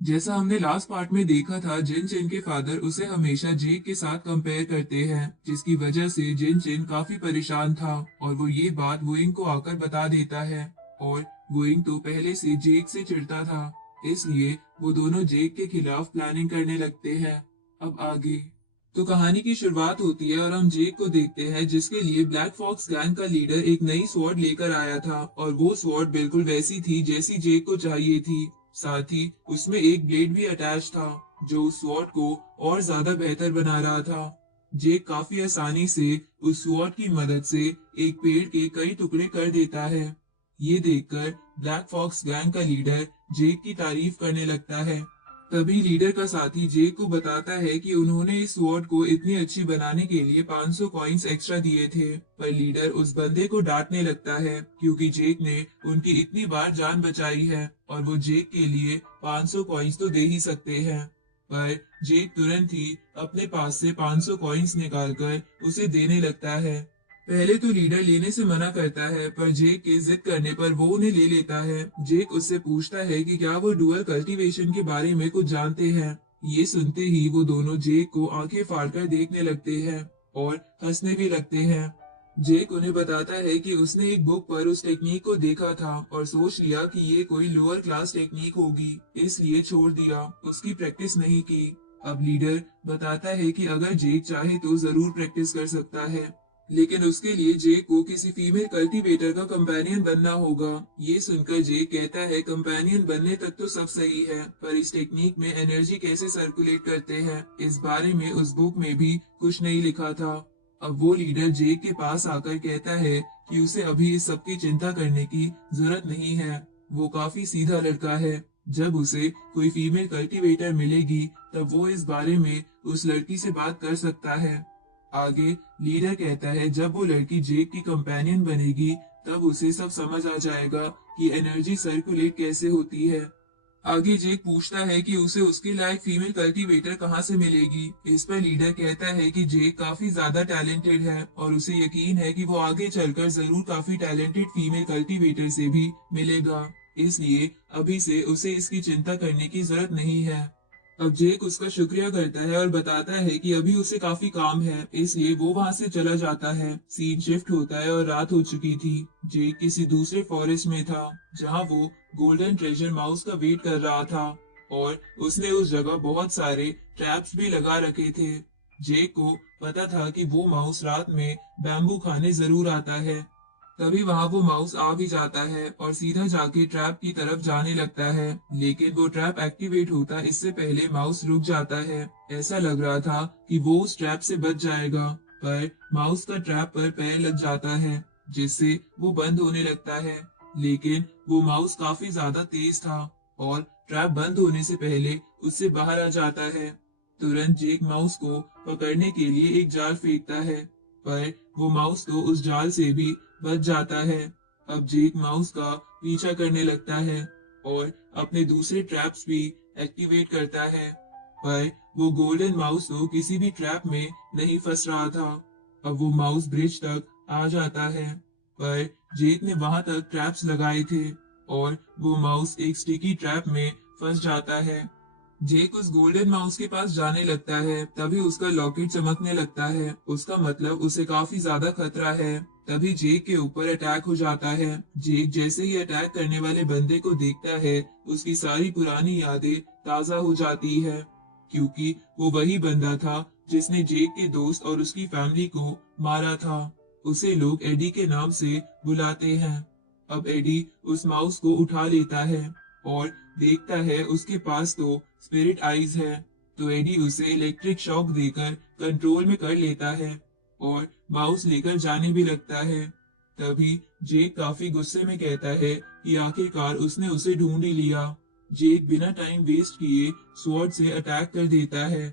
जैसा हमने last part में देखा था, जिन चिन के फादर उसे हमेशा जेक के साथ कंपेयर करते हैं, जिसकी वजह से जिन चिन काफी परेशान था और वो ये बात वुइंग को आकर बता देता है। और वुइंग तो पहले से जेक से चिढ़ता था, इसलिए वो दोनों जेक के खिलाफ प्लानिंग करने लगते हैं। अब आगे तो कहानी की शुरुआत होती है और हम जेक को देखते हैं, जिसके लिए ब्लैक फॉक्स गैंग का लीडर एक नई स्वॉर्ड लेकर आया था और वो स्वॉर्ड बिल्कुल वैसी थी जैसी जेक को चाहिए थी। साथ ही उसमें एक ब्लेड भी अटैच था, जो उस स्वॉर्ड को और ज्यादा बेहतर बना रहा था। जेक काफी आसानी से उस स्वॉर्ड की मदद से एक पेड़ के कई टुकड़े कर देता है। ये देखकर ब्लैक फॉक्स गैंग का लीडर जेक की तारीफ करने लगता है। तभी लीडर का साथी जेक को बताता है कि उन्होंने इस स्वॉर्ड को इतनी अच्छी बनाने के लिए 500 कॉइंस एक्स्ट्रा दिए थे। पर लीडर उस बंदे को डांटने लगता है, क्योंकि जेक ने उनकी इतनी बार जान बचाई है और वो जेक के लिए 500 कॉइंस तो दे ही सकते हैं। पर जेक तुरंत ही अपने पास से 500 कॉइंस निकालकर उसे देने लगता है। पहले तो लीडर लेने से मना करता है, पर जेक के जिद करने पर वो उन्हें ले लेता है। जेक उससे पूछता है कि क्या वो डुअल कल्टीवेशन के बारे में कुछ जानते हैं। ये सुनते ही वो दोनों जेक को आंखें फाड़कर देखने लगते हैं और हंसने भी लगते हैं। जेक उन्हें बताता है कि उसने एक बुक पर उस टेक्निक को देखा था और सोच लिया कि ये कोई लोअर क्लास टेक्निक होगी, इसलिए छोड़ दिया, उसकी प्रैक्टिस नहीं की। अब लीडर बताता है कि अगर जेक चाहे तो जरूर प्रैक्टिस कर सकता है, लेकिन उसके लिए जेक को किसी फीमेल कल्टीवेटर का कंपेनियन बनना होगा। ये सुनकर जेक कहता है कंपेनियन बनने तक तो सब सही है, पर इस टेक्निक में एनर्जी कैसे सर्कुलेट करते हैं, इस बारे में उस बुक में भी कुछ नहीं लिखा था। अब वो लीडर जेक के पास आकर कहता है कि उसे अभी इस सब की चिंता करने की जरूरत नहीं है। वो काफी सीधा लड़का है। जब उसे कोई फीमेल कल्टीवेटर मिलेगी, तब वो इस बारे में उस लड़की से बात कर सकता है। आगे लीडर कहता है जब वो लड़की जेक की कंपेनियन बनेगी, तब उसे सब समझ आ जाएगा कि एनर्जी सर्कुलेट कैसे होती है। आगे जेक पूछता है कि उसे उसके लायक फीमेल कल्टीवेटर कहाँ से मिलेगी। इस पर लीडर कहता है कि जेक काफी ज्यादा टैलेंटेड है और उसे यकीन है कि वो आगे चलकर जरूर काफी टैलेंटेड फीमेल कल्टीवेटर से भी मिलेगा, इसलिए अभी से उसे इसकी चिंता करने की जरूरत नहीं है। अब जेक उसका शुक्रिया करता है और बताता है कि अभी उसे काफी काम है, इसलिए वो वहां से चला जाता है। सीन शिफ्ट होता है और रात हो चुकी थी। जेक किसी दूसरे फॉरेस्ट में था, जहां वो गोल्डन ट्रेजर माउस का वेट कर रहा था और उसने उस जगह बहुत सारे ट्रैप्स भी लगा रखे थे। जेक को पता था कि वो माउस रात में बैम्बू खाने जरूर आता है। तभी वहां वो माउस आ भी जाता है और सीधा जाके ट्रैप की तरफ जाने लगता है, लेकिन वो ट्रैप एक्टिवेट होता इससे पहले माउस रुक जाता है। ऐसा लग रहा था कि वो उस ट्रैप से बच जाएगा, पर माउस का ट्रैप पर पैर लग जाता है, जिससे वो बंद होने लगता है। लेकिन वो माउस काफी ज्यादा तेज था और ट्रैप बंद होने से पहले उससे बाहर आ जाता है। तुरंत जेक माउस को पकड़ने के लिए एक जाल फेंकता है, पर वो माउस तो उस जाल से भी बच जाता है। अब जेक माउस का पीछा करने लगता है और अपने दूसरे ट्रैप्स भी एक्टिवेट करता है, पर वो गोल्डन माउस तो किसी भी ट्रैप में नहीं फंस रहा था। अब वो माउस ब्रिज तक आ जाता है, पर जेक ने वहां तक ट्रैप्स लगाए थे और वो माउस एक स्टिकी ट्रैप में फंस जाता है। जेक उस गोल्डन माउस के पास जाने लगता है, तभी उसका लॉकेट चमकने लगता है, उसका मतलब उसे काफी ज्यादा खतरा है। तभी जेक के ऊपर अटैक हो जाता है। जेक जैसे ही अटैक करने वाले बंदे को देखता है, उसकी सारी पुरानी यादें ताजा हो जाती है, क्योंकि वो वही बंदा था जिसने जेक के दोस्त और उसकी फैमिली को मारा था। उसे लोग एडी के नाम से बुलाते हैं। अब एडी उस माउस को उठा लेता है और देखता है उसके पास तो स्पिरिट आइज है, तो एडी उसे इलेक्ट्रिक शॉक देकर कंट्रोल में कर लेता है और माउस लेकर जाने भी लगता है। तभी जेक काफी गुस्से में कहता है कि आखिरकार उसने उसे ढूंढ ही लिया। जेक बिना टाइम वेस्ट किए स्वॉर्ड से अटैक कर देता है,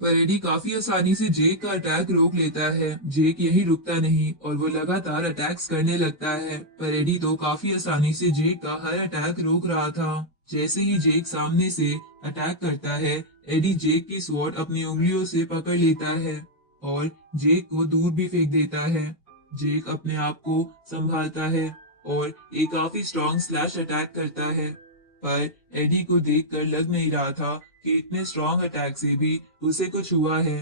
पर एडी काफी आसानी से जेक का अटैक रोक लेता है। जेक यही रुकता नहीं और वो लगातार अटैक्स करने लगता है, पर एडी तो काफी आसानी से जेक का हर अटैक रोक रहा था। जैसे ही जेक सामने से अटैक करता है, एडी जेक की स्वॉर्ड अपनी उंगलियों से पकड़ लेता है और जेक को दूर भी फेंक देता है। जेक अपने आप को संभालता है और एक काफी स्ट्रॉन्ग स्लैश अटैक करता है। पर एडी को देखकर लग नहीं रहा था कि इतने स्ट्रॉन्ग अटैक से भी उसे कुछ हुआ है।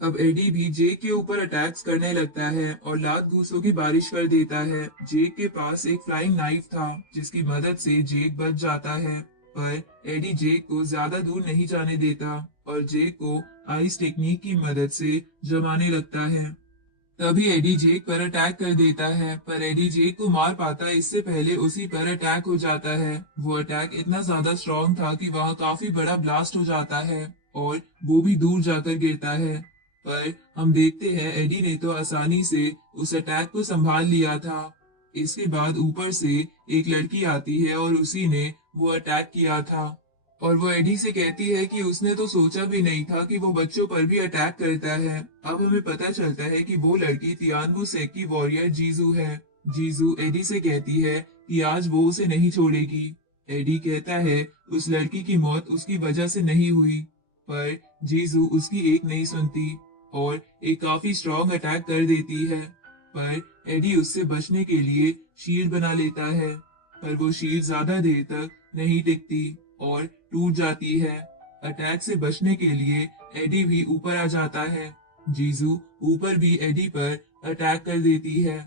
अब एडी भी जेक के ऊपर अटैक्स करने लगता है और लात घूंसों की बारिश कर देता है। जेक के पास एक फ्लाइंग नाइफ था जिसकी मदद से जेक बच जाता है, पर एडी जेक को ज्यादा दूर नहीं जाने देता और जेक को आइस टेक्निक की मदद से जमाने लगता है। तभी एडी जेक पर अटैक कर देता है, पर एडी जेक को मार पाता है इससे पहले उसी पर अटैक हो जाता है। वो अटैक इतना ज्यादा स्ट्रॉन्ग था कि वहां काफी बड़ा ब्लास्ट हो जाता है और वो भी दूर जाकर गिरता है। पर हम देखते हैं एडी ने तो आसानी से उस अटैक को संभाल लिया था। इसके बाद ऊपर से एक लड़की आती है और उसी ने वो अटैक किया था। और वो एडी से कहती है कि उसने तो सोचा भी नहीं था कि वो बच्चों पर भी अटैक करता है। अब हमें पता चलता है कि वो लड़की तियानबू सेक की वॉरियर जीजू है। जीजू एडी से कहती है कि आज वो उसे नहीं छोड़ेगी। एडी कहता है उस लड़की की मौत उसकी वजह से नहीं हुई, पर जीजू उसकी एक नहीं सुनती और एक काफी स्ट्रॉन्ग अटैक कर देती है। पर एडी उससे बचने के लिए शील्ड बना लेता है, पर वो शील्ड ज्यादा देर तक नहीं टिकती और टूट जाती है। अटैक से बचने के लिए एडी भी ऊपर आ जाता है। जीजू ऊपर भी एडी पर अटैक कर देती है।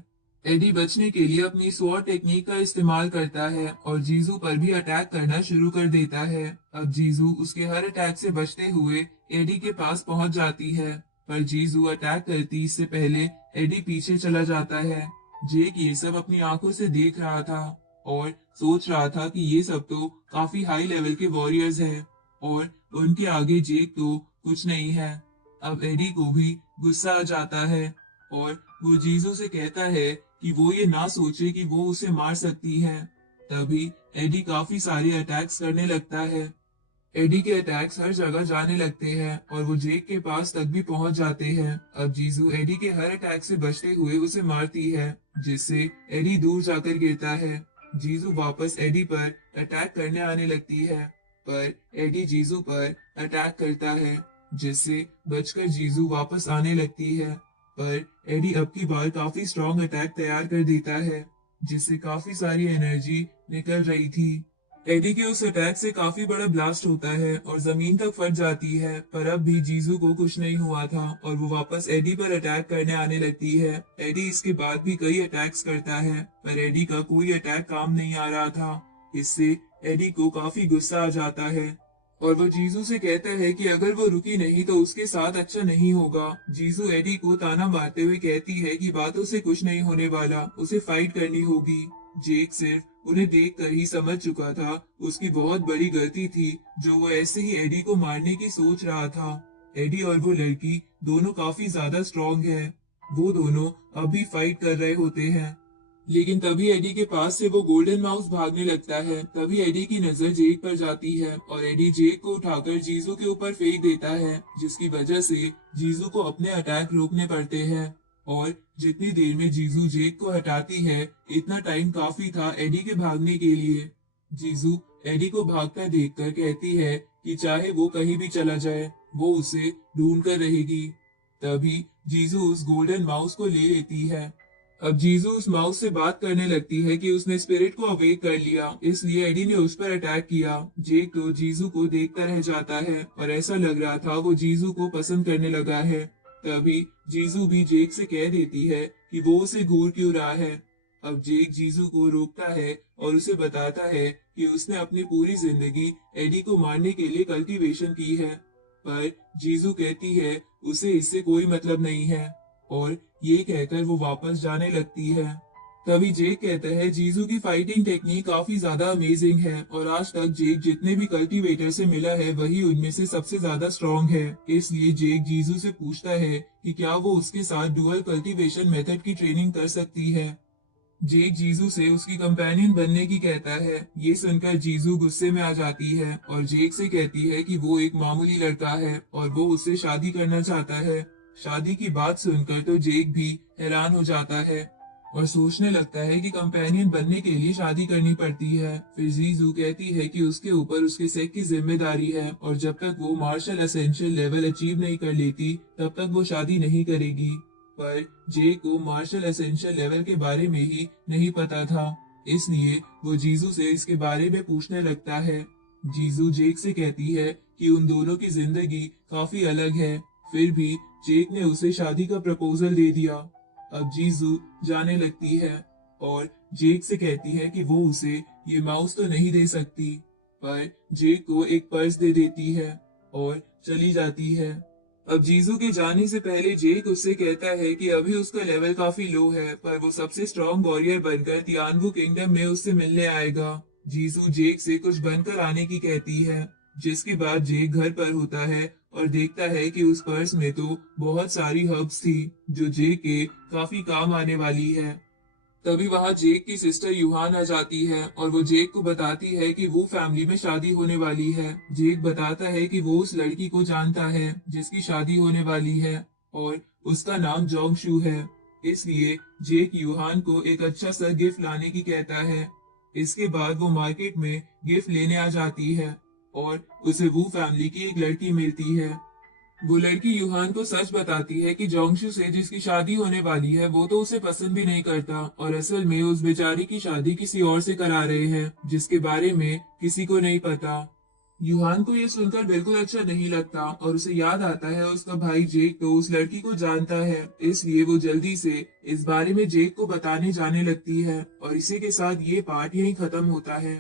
एडी बचने के लिए अपनी स्वॉर्ड टेक्निक का इस्तेमाल करता है और जीजू पर भी अटैक करना शुरू कर देता है। अब जीजू उसके हर अटैक से बचते हुए एडी के पास पहुंच जाती है, पर जीजू अटैक करती इससे पहले एडी पीछे चला जाता है। जेक ये सब अपनी आंखों से देख रहा था और सोच रहा था कि ये सब तो काफी हाई लेवल के वॉरियर्स हैं और उनके आगे जेक तो कुछ नहीं है। अब एडी को भी गुस्सा आ जाता है और वो जीजू से कहता है कि वो ये ना सोचे कि वो उसे मार सकती है। तभी एडी काफी सारे अटैक्स करने लगता है। एडी के अटैक्स हर जगह जाने लगते हैं और वो जेक के पास तक भी पहुंच जाते हैं। अब जीजू एडी के हर अटैक से बचते हुए उसे मारती है, जिससे एडी दूर जाकर गिरता है। जीजू वापस एडी पर अटैक करने आने लगती है, पर एडी जीजू पर अटैक करता है, जिससे बचकर जीजू वापस आने लगती है। पर एडी अब की बार काफी स्ट्रॉन्ग अटैक तैयार कर देता है, जिससे काफी सारी एनर्जी निकल रही थी। एडी के उस अटैक से काफी बड़ा ब्लास्ट होता है और जमीन तक फट जाती है, पर अब भी जीजू को कुछ नहीं हुआ था और वो वापस एडी पर अटैक करने आने लगती है। एडी इसके बाद भी कई अटैक्स करता है, पर एडी का कोई अटैक काम नहीं आ रहा था। इससे एडी को काफी गुस्सा आ जाता है और वो जीजू से कहता है कि अगर वो रुकी नहीं तो उसके साथ अच्छा नहीं होगा। जीजू एडी को ताना मारते हुए कहती है कि बातों से कुछ नहीं होने वाला, उसे फाइट करनी होगी। जेक सिर्फ उन्हें देखकर ही समझ चुका था उसकी बहुत बड़ी गलती थी, जो वो ऐसे ही एडी को मारने की सोच रहा था। एडी और वो लड़की दोनों काफी ज्यादा स्ट्रॉन्ग है। वो दोनों अब भी फाइट कर रहे होते हैं, लेकिन तभी एडी के पास से वो गोल्डन माउस भागने लगता है। तभी एडी की नजर जेक पर जाती है और एडी जेक को उठाकर जीजू के ऊपर फेंक देता है, जिसकी वजह से जीजू को अपने अटैक रोकने पड़ते हैं। और जितनी देर में जीजू जेक को हटाती है, इतना टाइम काफी था एडी के भागने के लिए। जीजू एडी को भागता देखकर कहती है कि चाहे वो कहीं भी चला जाए, वो उसे ढूंढ कर रहेगी। तभी जीजू उस गोल्डन माउस को ले लेती है। अब जीजू उस माउस से बात करने लगती है कि उसने स्पिरिट को अवेक कर लिया, इसलिए एडी ने उस पर अटैक किया। जेक तो जीजू को देखता रह जाता है और ऐसा लग रहा था वो जीजू को पसंद करने लगा है। तभी जीजू भी जेक से कह देती है कि वो उसे घूर क्यों रहा है। अब जेक जीजू को रोकता है और उसे बताता है कि उसने अपनी पूरी जिंदगी एडी को मारने के लिए कल्टीवेशन की है, पर जीजू कहती है उसे इससे कोई मतलब नहीं है और ये कहकर वो वापस जाने लगती है। तभी जेक कहता है जीजू की फाइटिंग टेक्निक काफी ज्यादा अमेजिंग है और आज तक जेक जितने भी कल्टीवेटर से मिला है वही उनमें से सबसे ज्यादा स्ट्रॉन्ग है। इसलिए जेक जीजू से पूछता है कि क्या वो उसके साथ डुअल कल्टीवेशन मेथड की ट्रेनिंग कर सकती है। जेक जीजू से उसकी कंपेनियन बनने की कहता है। ये सुनकर जीजू गुस्से में आ जाती है और जेक से कहती है कि वो एक मामूली लड़का है और वो उससे शादी करना चाहता है। शादी की बात सुनकर तो जेक भी हैरान हो जाता है और सोचने लगता है कि कंपेनियन बनने के लिए शादी करनी पड़ती है। फिर जीजू कहती है कि उसके ऊपर उसके सेक की जिम्मेदारी है और जब तक वो मार्शल एसेंशियल लेवल अचीव नहीं कर लेती तब तक वो शादी नहीं करेगी। पर जेक को मार्शल एसेंशियल लेवल के बारे में ही नहीं पता था। इसलिए वो जीजू से इसके बारे में पूछने लगता है। जीजू जेक से कहती है कि उन दोनों की जिंदगी काफी अलग है, फिर भी जेक ने उसे शादी का प्रपोजल दे दिया। अब जीजू जाने लगती है और जेक से कहती है कि वो उसे ये माउस तो नहीं दे सकती, पर जेक को एक पर्स दे देती है और चली जाती है। अब जीजू के जाने से पहले जेक उससे कहता है कि अभी उसका लेवल काफी लो है, पर वो सबसे स्ट्रॉन्ग वॉरियर बनकर तियानवू किंगडम में उससे मिलने आएगा। जीजू जेक से कुछ बनकर आने की कहती है, जिसके बाद जेक घर पर होता है और देखता है कि उस पर्स में तो बहुत सारी हर्ब्स थी जो जेक के काफी काम आने वाली है। तभी वहां जेक की सिस्टर यूहान आ जाती है और वो जेक को बताती है कि वो फैमिली में शादी होने वाली है। जेक बताता है कि वो उस लड़की को जानता है जिसकी शादी होने वाली है और उसका नाम जोंगशू है। इसलिए जेक यूहान को एक अच्छा सा गिफ्ट लाने की कहता है। इसके बाद वो मार्केट में गिफ्ट लेने आ जाती है और उसे वो फैमिली की एक लड़की मिलती है। वो लड़की यूहान को सच बताती है कि जोंगशू से जिसकी शादी होने वाली है वो तो उसे पसंद भी नहीं करता और असल में उस बेचारी की शादी किसी और से करा रहे हैं जिसके बारे में किसी को नहीं पता। यूहान को ये सुनकर बिल्कुल अच्छा नहीं लगता और उसे याद आता है उसका भाई जेक तो उस लड़की को जानता है, इसलिए वो जल्दी से इस बारे में जेक को बताने जाने लगती है और इसी के साथ ये पार्ट यहीं खत्म होता है।